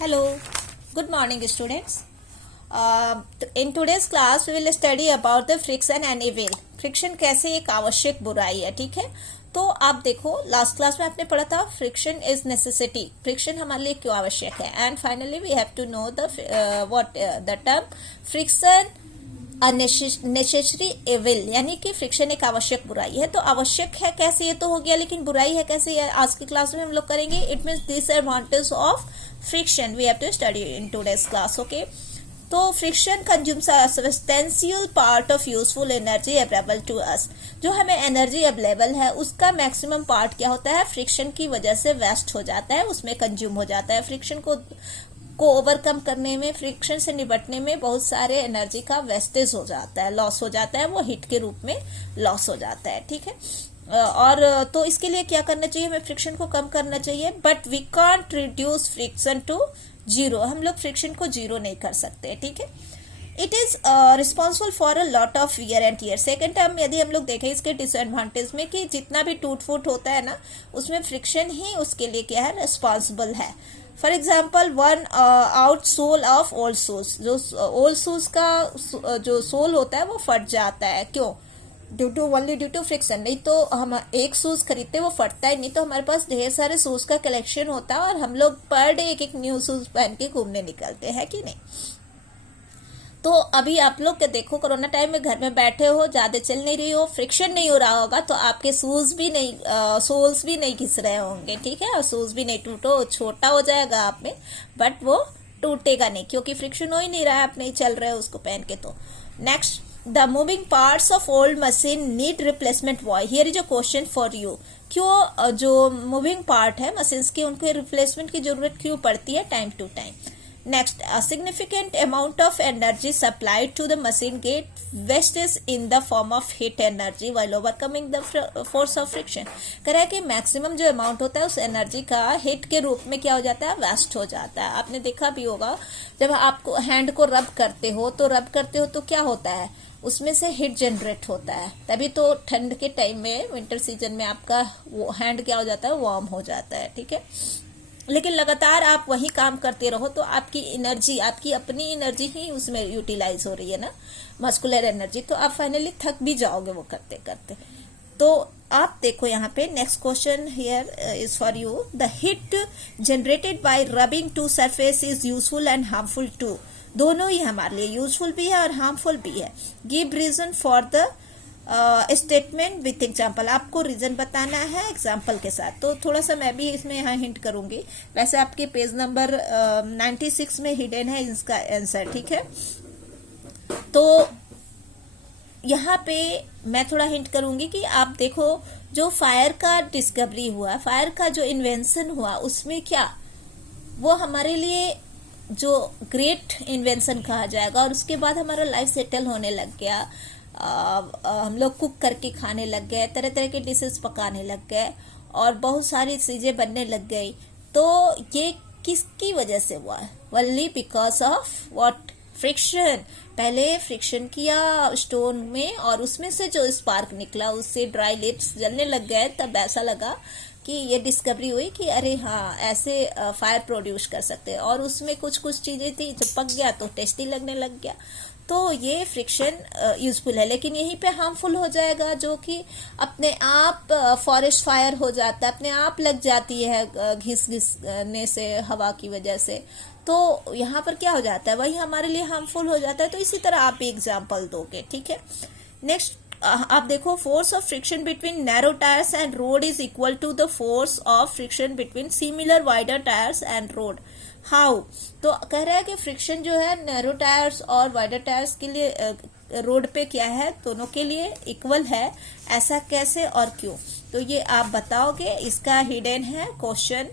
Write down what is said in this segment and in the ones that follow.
Hello, good morning students. In today's class we will study about the friction and evil. Friction कैसे एक आवश्यक बुराई है, ठीक है। तो आप देखो लास्ट क्लास में आपने पढ़ा था फ्रिक्शन इज नेसेसिटी, फ्रिक्शन हमारे लिए क्यों आवश्यक है। And finally we have to know the what the term friction necessary evil, यानी कि फ्रिक्शन एक आवश्यक बुराई है। तो आवश्यक है कैसे, ये तो हो गया, लेकिन बुराई है कैसे, आज की क्लास में हम लोग करेंगे। It means disadvantage of friction we have to study in today's class, okay. तो friction consumes a substantial part of useful energy available to us. जो हमें एनर्जी अवेलेबल है उसका मैक्सिमम पार्ट क्या होता है, फ्रिक्शन की वजह से वेस्ट हो जाता है, उसमें कंज्यूम हो जाता है। फ्रिक्शन को ओवरकम करने में, फ्रिक्शन से निपटने में बहुत सारे एनर्जी का वेस्टेज हो जाता है, लॉस हो जाता है, वो हीट के रूप में लॉस हो जाता है, ठीक है। और तो इसके लिए क्या करना चाहिए, हमें फ्रिक्शन को कम करना चाहिए। But we can't reduce friction to zero, हम लोग फ्रिक्शन को जीरो नहीं कर सकते, ठीक है। It is responsible for a lot of wear and tear. Second term यदि हम लोग देखें इसके डिसएडवांटेज में कि जितना भी टूट फूट होता है ना, उसमें फ्रिक्शन ही उसके लिए क्या है, रिस्पॉन्सिबल है। For example one out sole of old shoes, जो ओल्ड शूज का जो सोल होता है वो फट जाता है, क्यों, ओनली ड्यू टू फ्रिक्शन। नहीं तो हम एक शूज खरीदते वो फटता ही नहीं, तो हमारे पास ढेर सारे शूज का कलेक्शन होता है और हम लोग पर डे एक एक न्यू शूज पहन के घूमने निकलते हैं कि नहीं। तो अभी आप लोग क्या देखो, कोरोना टाइम में घर में बैठे हो, ज्यादा चल नहीं रही हो, फ्रिक्शन नहीं हो रहा होगा, तो आपके शूज भी नहीं सोल्स भी नहीं घिस रहे होंगे, ठीक है, और शूज भी नहीं टूटो, छोटा हो जाएगा आप में, बट वो टूटेगा नहीं क्योंकि फ्रिक्शन हो ही नहीं रहा है, आप नहीं चल रहे हो उसको पहन के। तो next, the moving parts of old machine need replacement why. Here is a question for you, क्यों जो मूविंग पार्ट है मशीन्स की, उनके रिप्लेसमेंट की जरूरत क्यों पड़ती है time to time. Next, a significant amount of energy supplied to the machine get wasted in the form of heat energy while overcoming the force of friction। कह रहा है कि मैक्सिमम जो अमाउंट होता है उस एनर्जी का हीट के रूप में क्या हो जाता है, वेस्ट हो जाता है। आपने देखा भी होगा जब आपको हैंड को रब करते हो तो क्या होता है, उसमें से हीट जनरेट होता है, तभी तो ठंड के टाइम में, विंटर सीजन में आपका वो हैंड क्या हो जाता है, वार्म हो जाता है, ठीक है। लेकिन लगातार आप वही काम करते रहो तो आपकी एनर्जी, आपकी अपनी एनर्जी ही उसमें यूटिलाइज हो रही है ना, मस्कुलर एनर्जी, तो आप फाइनली थक भी जाओगे वो करते करते। तो आप देखो यहाँ पे next question here is for you, the heat generated by rubbing two surface is useful and harmful too. दोनों ही हमारे लिए यूजफुल भी है और हार्मफुल भी है। Give reason for the statement with example, आपको रीजन बताना है एग्जाम्पल के साथ। तो थोड़ा सा मैं भी इसमें यहाँ हिंट करूंगी, वैसे आपके पेज नंबर 96 में हिडन है इसका आंसर, ठीक है। तो यहाँ पे मैं थोड़ा हिंट करूंगी कि आप देखो जो फायर का डिस्कवरी हुआ, फायर का जो इन्वेंशन हुआ, उसमें क्या वो हमारे लिए जो ग्रेट इन्वेंशन कहा जाएगा, और उसके बाद हमारा लाइफ सेटल होने लग गया। हम लोग कुक करके खाने लग गए, तरह तरह के डिशेस पकाने लग गए और बहुत सारी चीजें बनने लग गई। तो ये किसकी वजह से हुआ, only because of what, friction. पहले फ्रिक्शन किया स्टोन में और उसमें से जो स्पार्क निकला उससे ड्राई लिप्स जलने लग गए, तब ऐसा लगा कि ये डिस्कवरी हुई कि अरे हाँ ऐसे फायर प्रोड्यूस कर सकते हैं, और उसमें कुछ कुछ चीजें थी, जब पक गया तो टेस्टी लगने लग गया। तो ये फ्रिक्शन यूजफुल है, लेकिन यहीं पे हार्मफुल हो जाएगा, जो कि अपने आप फॉरेस्ट फायर हो जाता है, अपने आप लग जाती है घिसने से, हवा की वजह से। तो यहाँ पर क्या हो जाता है, वही हमारे लिए हार्मफुल हो जाता है। तो इसी तरह आप भी एग्जाम्पल दोगे, ठीक है। नेक्स्ट आप देखो, force of friction between narrow tyres and road is equal to the force of friction between similar wider tyres and road. How, तो कह रहा है कि फ्रिक्शन जो है नैरो टायर्स और वाइडर टायर्स के लिए रोड पे क्या है, दोनों के लिए इक्वल है, ऐसा कैसे और क्यों। तो ये आप बताओगे, इसका हिडन है क्वेश्चन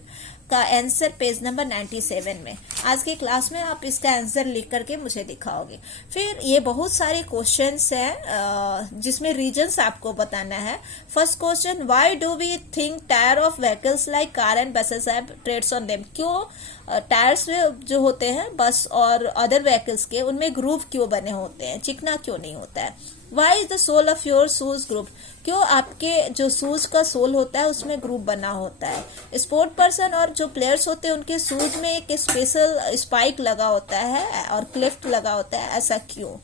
का आंसर पेज नंबर 97 में। आज के क्लास में आप इसका आंसर लिख करके मुझे दिखाओगे। फिर ये बहुत सारे क्वेश्चंस हैं जिसमें रीजंस आपको बताना है। First question, why do we think tyre of vehicles like car and buses have treads on them. क्यों टायर्स में जो होते हैं बस और अदर व्हीकल्स के, उनमें ग्रूव क्यों बने होते हैं, चिकना क्यों नहीं होता है। Why is the sole of your shoes group, क्यों आपके जो शूज का सोल होता है उसमें ग्रुप बना होता है। स्पोर्ट पर्सन और जो प्लेयर्स होते हैं उनके शूज में एक स्पेशल स्पाइक लगा होता है और क्लिफ्ट लगा होता है, ऐसा क्यों।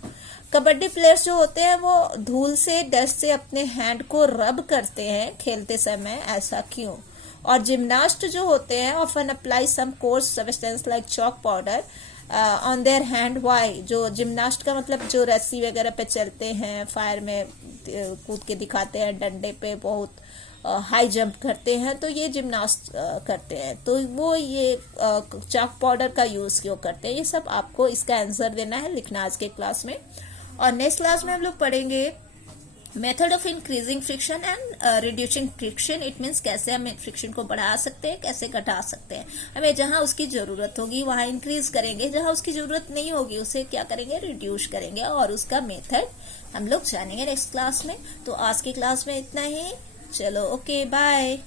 कबड्डी प्लेयर्स जो होते हैं वो धूल से डस्ट से अपने हैंड को रब करते हैं खेलते समय, ऐसा क्यों। और जिम्नास्ट जो होते हैं often apply some coarse substance like chalk powder on their hand, why. जो जिम्नास्ट का मतलब जो रस्सी वगैरह पे चलते हैं, फायर में कूद के दिखाते हैं, डंडे पे बहुत हाई जंप करते हैं, तो ये जिम्नास्ट करते हैं, तो वो ये चॉक पाउडर का यूज क्यों करते हैं। ये सब आपको इसका आंसर देना है, लिखना आज के क्लास में। और नेक्स्ट क्लास में हम लोग पढ़ेंगे method of increasing friction and reducing friction. It means कैसे हम फ्रिक्शन को बढ़ा सकते हैं, कैसे घटा सकते हैं। हमें जहां उसकी जरूरत होगी वहां इंक्रीज करेंगे, जहां उसकी जरूरत नहीं होगी उसे क्या करेंगे, रिड्यूस करेंगे, और उसका मेथड हम लोग जानेंगे नेक्स्ट क्लास में। तो आज की क्लास में इतना ही, चलो ओके बाय।